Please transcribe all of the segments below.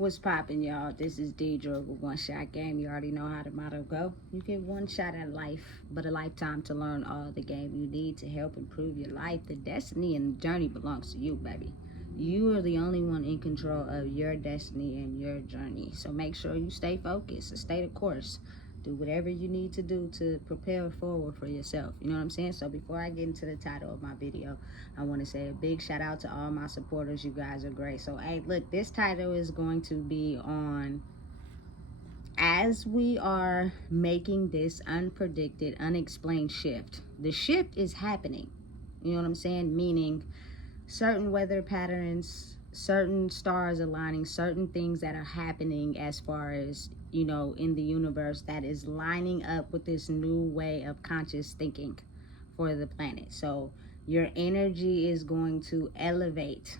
What's poppin', y'all? This is Deidre with One Shot Game. You already know how the motto go. You get one shot at life, but a lifetime to learn all the game you need to help improve your life. The destiny and the journey belongs to you, baby. You are the only one in control of your destiny and your journey. So make sure you stay focused and stay the course. Do whatever you need to do to propel forward for yourself. You know what I'm saying? So before I get into the title of my video, I want to say a big shout out to all my supporters. You guys are great. So, hey, look, this title is going to be on, as we are making this unpredicted, unexplained shift. The shift is happening. You know what I'm saying? Meaning certain weather patterns, certain stars aligning, certain things that are happening as far as, you know, in the universe that is lining up with this new way of conscious thinking for the planet. So your energy is going to elevate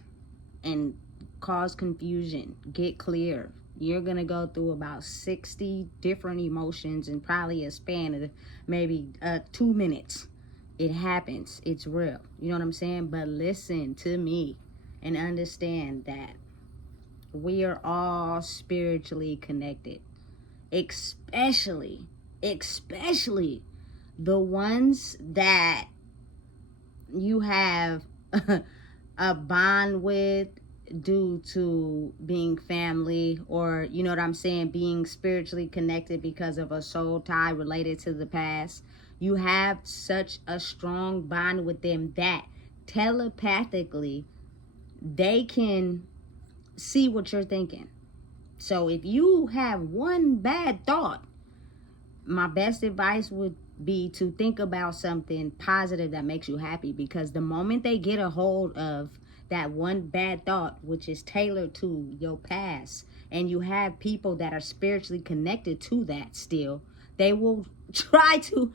and cause confusion, get clear. You're going to go through about 60 different emotions in probably a span of maybe 2 minutes. It happens. It's real. You know what I'm saying? But listen to me and understand that we are all spiritually connected. Especially the ones that you have a bond with due to being family, or, you know what I'm saying, being spiritually connected because of a soul tie related to the past. You have such a strong bond with them that telepathically they can see what you're thinking. So if you have one bad thought, my best advice would be to think about something positive that makes you happy, because the moment they get a hold of that one bad thought, which is tailored to your past, and you have people that are spiritually connected to that still, they will try to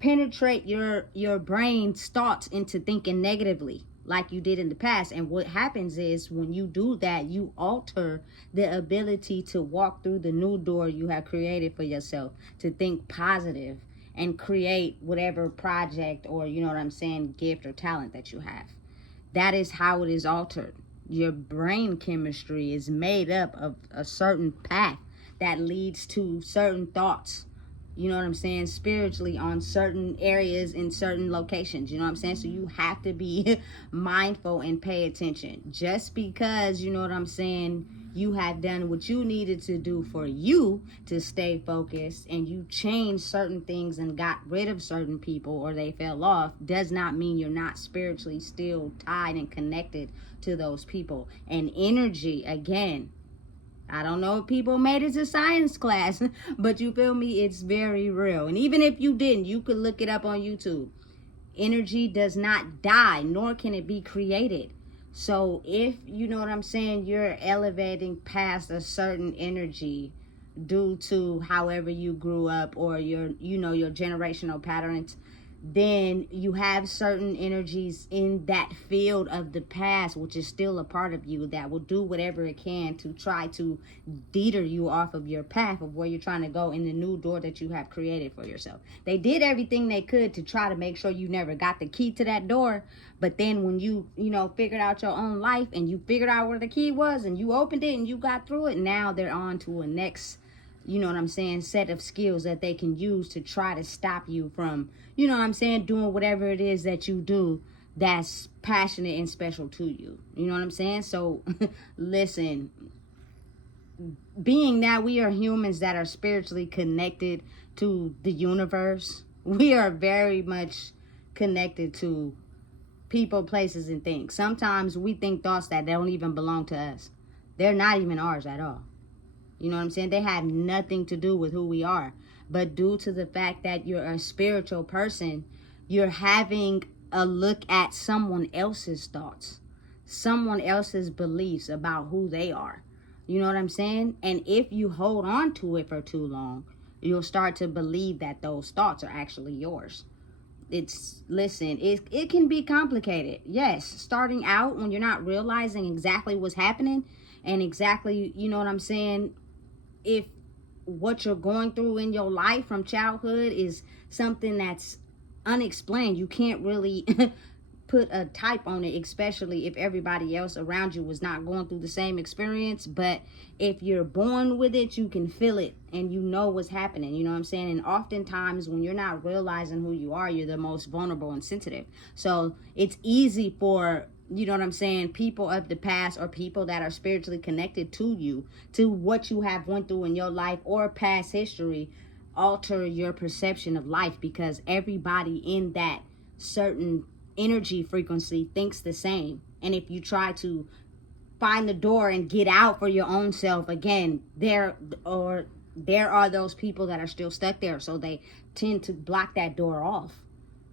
penetrate your brain's thoughts into thinking negatively like you did in the past. And what happens is, when you do that, you alter the ability to walk through the new door you have created for yourself, to think positive and create whatever project or, you know what I'm saying, gift or talent that you have. That is how it is altered. Your brain chemistry is made up of a certain path that leads to certain thoughts, you know what I'm saying, spiritually, on certain areas in certain locations. You know what I'm saying? So you have to be mindful and pay attention. Just because, you know what I'm saying, you have done what you needed to do for you to stay focused, and you changed certain things and got rid of certain people, or they fell off, does not mean you're not spiritually still tied and connected to those people. And energy, again, I don't know if people made it to science class, but you feel me? It's very real. And even if you didn't, you could look it up on YouTube. Energy does not die, nor can it be created. So if, you know what I'm saying, you're elevating past a certain energy due to however you grew up, or your, you know, your generational patterns, then you have certain energies in that field of the past, which is still a part of you, that will do whatever it can to try to deter you off of your path of where you're trying to go in the new door that you have created for yourself. They did everything they could to try to make sure you never got the key to that door. But then when you know, figured out your own life, and you figured out where the key was, and you opened it and you got through it, now they're on to a next, you know what I'm saying, set of skills that they can use to try to stop you from, you know what I'm saying, doing whatever it is that you do that's passionate and special to you. You know what I'm saying? So listen, being that we are humans that are spiritually connected to the universe, we are very much connected to people, places, and things. Sometimes we think thoughts that don't even belong to us. They're not even ours at all. You know what I'm saying? They have nothing to do with who we are. But due to the fact that you're a spiritual person, you're having a look at someone else's thoughts, someone else's beliefs about who they are. You know what I'm saying? And if you hold on to it for too long, you'll start to believe that those thoughts are actually yours. Listen, it can be complicated. Yes, starting out when you're not realizing exactly what's happening and exactly, you know what I'm saying, if what you're going through in your life from childhood is something that's unexplained, you can't really put a type on it, especially if everybody else around you was not going through the same experience. But if you're born with it, you can feel it and you know what's happening. You know what I'm saying? And oftentimes when you're not realizing who you are, you're the most vulnerable and sensitive. So it's easy for, you know what I'm saying, people of the past or people that are spiritually connected to you, to what you have went through in your life or past history, alter your perception of life, because everybody in that certain energy frequency thinks the same. And if you try to find the door and get out for your own self, again, there are those people that are still stuck there, so they tend to block that door off.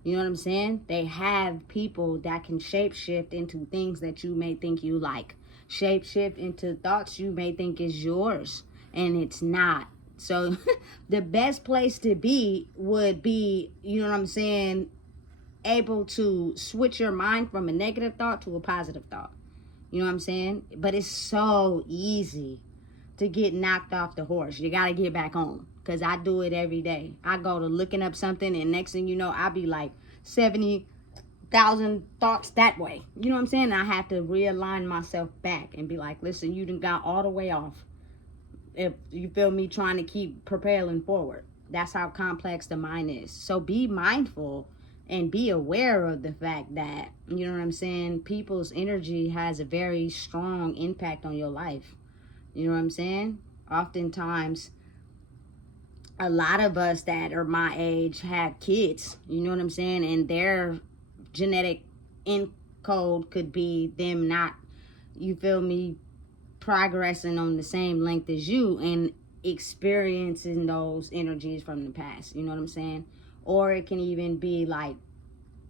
You know what I'm saying? They have people that can shapeshift into things that you may think you like, shapeshift into thoughts you may think is yours, and it's not. So the best place to be would be, you know what I'm saying, able to switch your mind from a negative thought to a positive thought. You know what I'm saying? But it's so easy to get knocked off the horse. You got to get back on, because I do it every day. I go to looking up something, and next thing you know, I'll be like 70,000 thoughts that way. You know what I'm saying? And I have to realign myself back and be like, listen, you done got all the way off. If you feel me, trying to keep propelling forward. That's how complex the mind is. So be mindful and be aware of the fact that, you know what I'm saying, people's energy has a very strong impact on your life. You know what I'm saying? Oftentimes, a lot of us that are my age have kids, you know what I'm saying, and their genetic encode could be them not, you feel me, progressing on the same length as you and experiencing those energies from the past. You know what I'm saying? Or it can even be like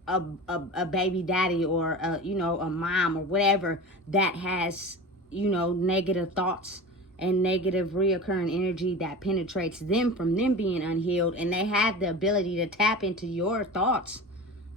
a baby daddy or a, you know, a mom or whatever that has, you know, negative thoughts and negative reoccurring energy that penetrates them from them being unhealed, and they have the ability to tap into your thoughts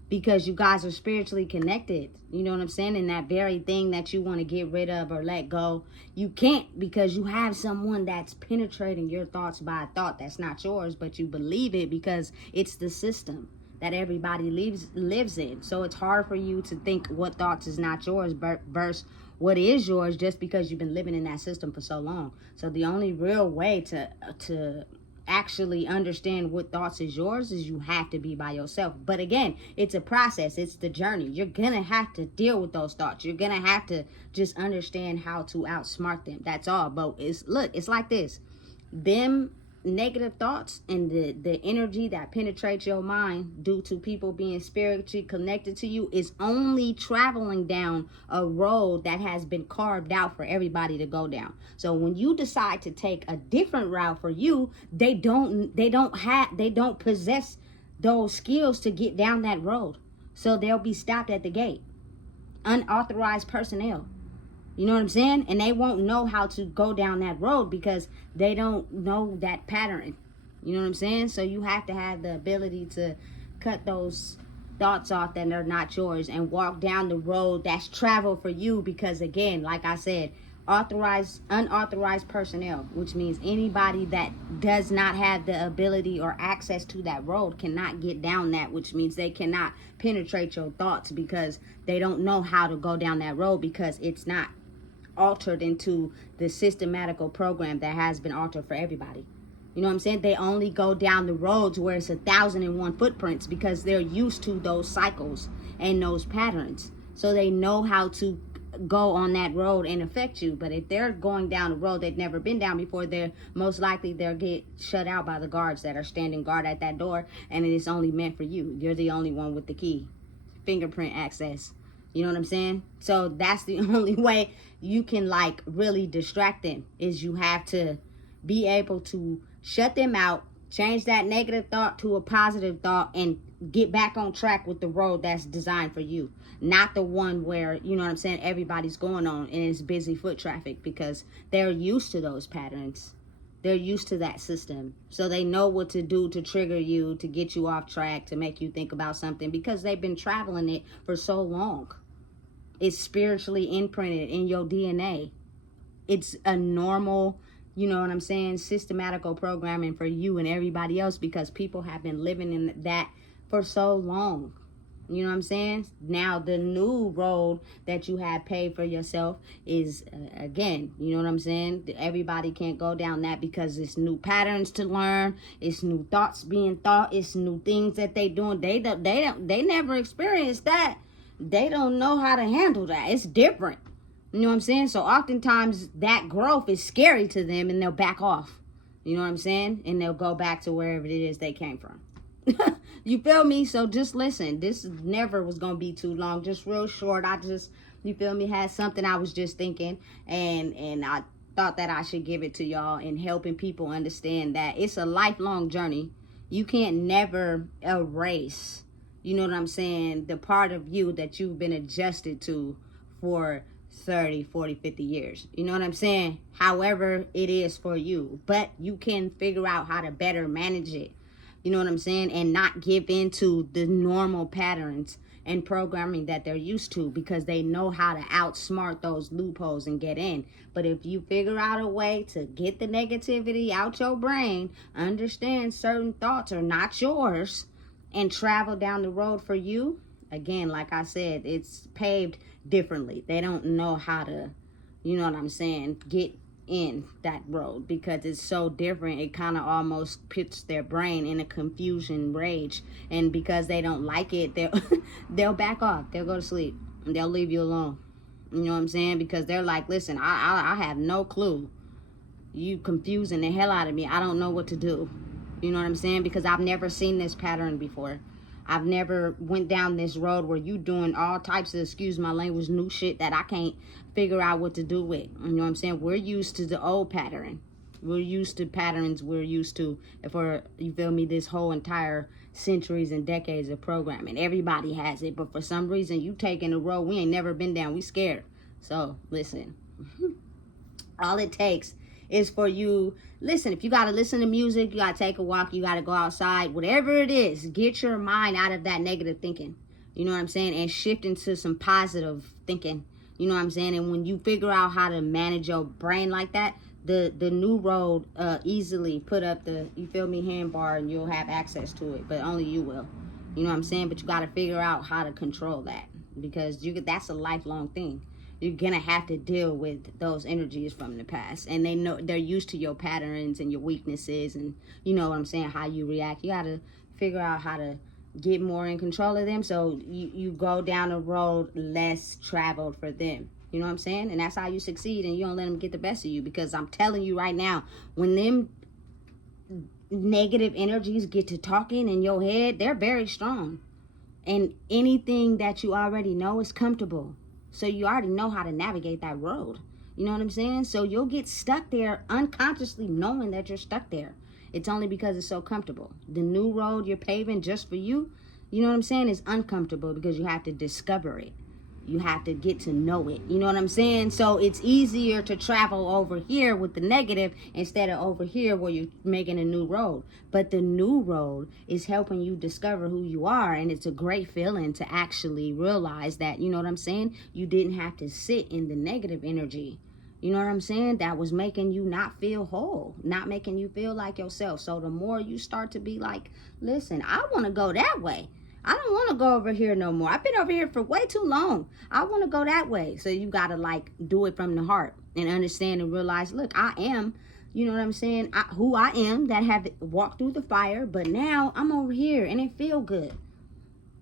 because you guys are spiritually connected. You know what I'm saying? And that very thing that you want to get rid of or let go, you can't, because you have someone that's penetrating your thoughts by a thought that's not yours, but you believe it because it's the system that everybody lives in. So it's hard for you to think what thoughts is not yours versus what is yours, just because you've been living in that system for so long. So the only real way to actually understand what thoughts is yours is you have to be by yourself. But again, it's a process. It's the journey. You're gonna have to deal with those thoughts. You're gonna have to just understand how to outsmart them. That's all. But it's like this. Them negative thoughts and the energy that penetrates your mind due to people being spiritually connected to you is only traveling down a road that has been carved out for everybody to go down. So when you decide to take a different route for you, they don't possess those skills to get down that road. So they'll be stopped at the gate. Unauthorized personnel. You know what I'm saying? And they won't know how to go down that road because they don't know that pattern. You know what I'm saying? So you have to have the ability to cut those thoughts off that are not yours and walk down the road that's traveled for you, because again, like I said, unauthorized personnel, which means anybody that does not have the ability or access to that road cannot get down that, which means they cannot penetrate your thoughts because they don't know how to go down that road, because it's not altered into the systematical program that has been altered for everybody. You know what I'm saying? They only go down the roads where it's 1,001 footprints because they're used to those cycles and those patterns. So they know how to go on that road and affect you. But if they're going down a road they've never been down before, they're most likely they'll get shut out by the guards that are standing guard at that door, and it is only meant for you. You're the only one with the key, fingerprint access. You know what I'm saying? So that's the only way you can like really distract them, is you have to be able to shut them out, change that negative thought to a positive thought, and get back on track with the road that's designed for you. Not the one where, you know what I'm saying, everybody's going on and it's busy foot traffic, because they're used to those patterns. They're used to that system. So they know what to do to trigger you, to get you off track, to make you think about something, because they've been traveling it for so long. It's spiritually imprinted in your DNA. It's a normal, you know what I'm saying, systematical programming for you and everybody else, because people have been living in that for so long. You know what I'm saying? Now the new road that you have paid for yourself is, again, you know what I'm saying? Everybody can't go down that because it's new patterns to learn. It's new thoughts being thought. It's new things that they doing. They never experienced that. They don't know how to handle that. It's different. You know what I'm saying? So oftentimes that growth is scary to them and they'll back off. You know what I'm saying? And they'll go back to wherever it is they came from. You feel me? So just listen. This never was gonna be too long. Just real short. You feel me, had something I was just thinking, and I thought that I should give it to y'all and helping people understand that it's a lifelong journey. You can't never erase, you know what I'm saying, the part of you that you've been adjusted to for 30, 40, 50 years. You know what I'm saying? However it is for you. But you can figure out how to better manage it. You know what I'm saying? And not give into the normal patterns and programming that they're used to, because they know how to outsmart those loopholes and get in. But if you figure out a way to get the negativity out your brain, understand certain thoughts are not yours, and travel down the road for you, again, like I said, it's paved differently. They don't know how to, you know what I'm saying, get in that road because it's so different. It kind of almost puts their brain in a confusion rage, and because they don't like it, they'll back off. They'll go to sleep. They'll leave you alone. You know what I'm saying? Because they're like, listen, I have no clue. You confusing the hell out of me. I don't know what to do. You know what I'm saying? Because I've never seen this pattern before. I've never went down this road where you doing all types of, excuse my language, new shit that I can't figure out what to do with. You know what I'm saying? We're used to the old pattern. We're used to patterns we're used to for, you feel me, this whole entire centuries and decades of programming. Everybody has it, but for some reason you taking a road we ain't never been down. We scared. So listen, all it takes is for you, listen, if you got to listen to music, you got to take a walk, you got to go outside, whatever it is, get your mind out of that negative thinking. You know what I'm saying? And shift into some positive thinking. You know what I'm saying? And when you figure out how to manage your brain like that, the new road easily put up the, you feel me, handbar, and you'll have access to it, but only you will. You know what I'm saying? But you got to figure out how to control that, because that's a lifelong thing. You're gonna have to deal with those energies from the past, and they know, they're used to your patterns and your weaknesses, and you know what I'm saying, how you react. You gotta figure out how to get more in control of them, so you go down a road less traveled for them. You know what I'm saying? And that's how you succeed, and you don't let them get the best of you, because I'm telling you right now, when them negative energies get to talking in your head, they're very strong, and anything that you already know is comfortable. So you already know how to navigate that road. You know what I'm saying? So you'll get stuck there unconsciously knowing that you're stuck there. It's only because it's so comfortable. The new road you're paving just for you, you know what I'm saying, is uncomfortable because you have to discover it. You have to get to know it. You know what I'm saying? So it's easier to travel over here with the negative instead of over here where you're making a new road. But the new road is helping you discover who you are. And it's a great feeling to actually realize that, you know what I'm saying, you didn't have to sit in the negative energy. You know what I'm saying? That was making you not feel whole, not making you feel like yourself. So the more you start to be like, listen, I want to go that way. I don't want to go over here no more. I've been over here for way too long. I want to go that way. So you got to like do it from the heart and understand and realize, look, I am, you know what I'm saying, who I am, that have walked through the fire, but now I'm over here and it feel good.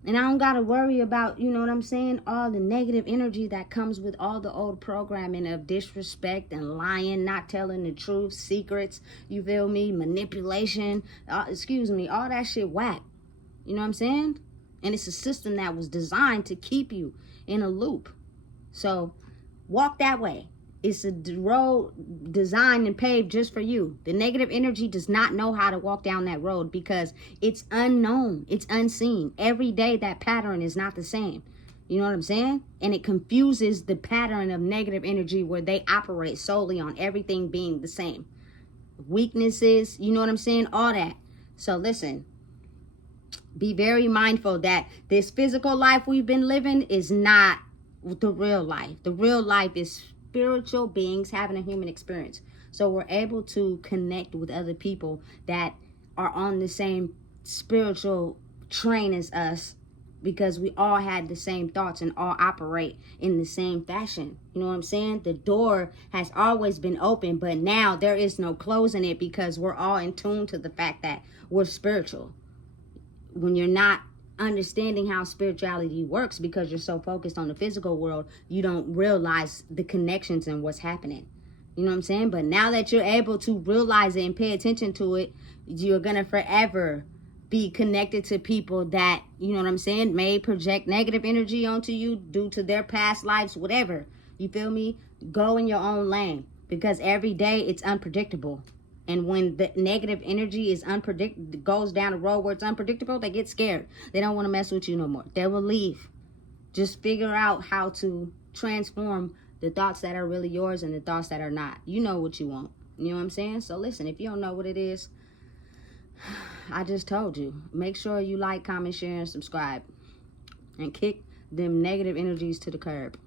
And I don't got to worry about, you know what I'm saying, all the negative energy that comes with all the old programming of disrespect and lying, not telling the truth, secrets, you feel me, manipulation, all that shit whack. You know what I'm saying? And it's a system that was designed to keep you in a loop. So walk that way. It's a road designed and paved just for you. The negative energy does not know how to walk down that road because it's unknown. It's unseen. Every day that pattern is not the same. You know what I'm saying? And it confuses the pattern of negative energy where they operate solely on everything being the same. Weaknesses, you know what I'm saying? All that. So listen. Be very mindful that this physical life we've been living is not the real life. The real life is spiritual beings having a human experience. So we're able to connect with other people that are on the same spiritual train as us, because we all had the same thoughts and all operate in the same fashion. You know what I'm saying? The door has always been open, but now there is no closing it because we're all in tune to the fact that we're spiritual. When you're not understanding how spirituality works because you're so focused on the physical world, you don't realize the connections and what's happening. You know what I'm saying? But now that you're able to realize it and pay attention to it, you're going to forever be connected to people that, you know what I'm saying, may project negative energy onto you due to their past lives, whatever. You feel me? Go in your own lane, because every day it's unpredictable. And when the negative energy is unpredictable, goes down a road where it's unpredictable, they get scared. They don't want to mess with you no more. They will leave. Just figure out how to transform the thoughts that are really yours and the thoughts that are not. You know what you want. You know what I'm saying? So listen, if you don't know what it is, I just told you. Make sure you like, comment, share, and subscribe. And kick them negative energies to the curb.